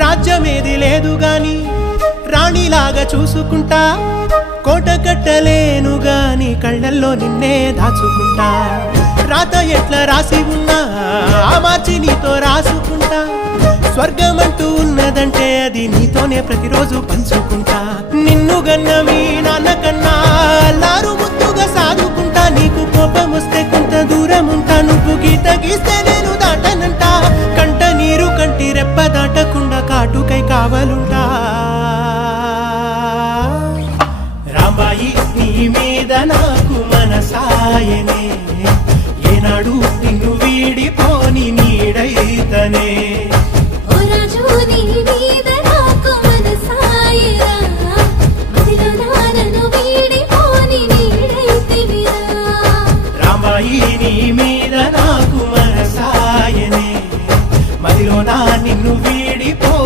రాజ్యమేది లేదు గాని రాణిలాగా చూసుకుంటా కోట కట్టలేను గాని కళ్ళల్లో నిన్నే దాచుకుంటా రాత ఎట్లా రాసి ఉన్నా ఆ మార్చి నీతో రాసుకుంటా స్వర్గమంటూ ఉన్నదంటే అది నీతోనే ప్రతిరోజు పంచుకుంటా నిన్ను గన్న మీ నాన్న కన్నా లారు ముద్దుగా సాదుకుంటా నీకు కోపం వస్తే కొంత దూరం ఉంటా నువ్వు గీత గీస్తే నేను దాటనంట కంట నీరు కంటి రెప్ప దాటకుండా కాటుకై కావలుంటా రాంబాయి నీ మీద నాకు మనసాయనే ఏనాడు నిన్ను వీడిపోని నీడైతనే ఓ రాజు నీ మీద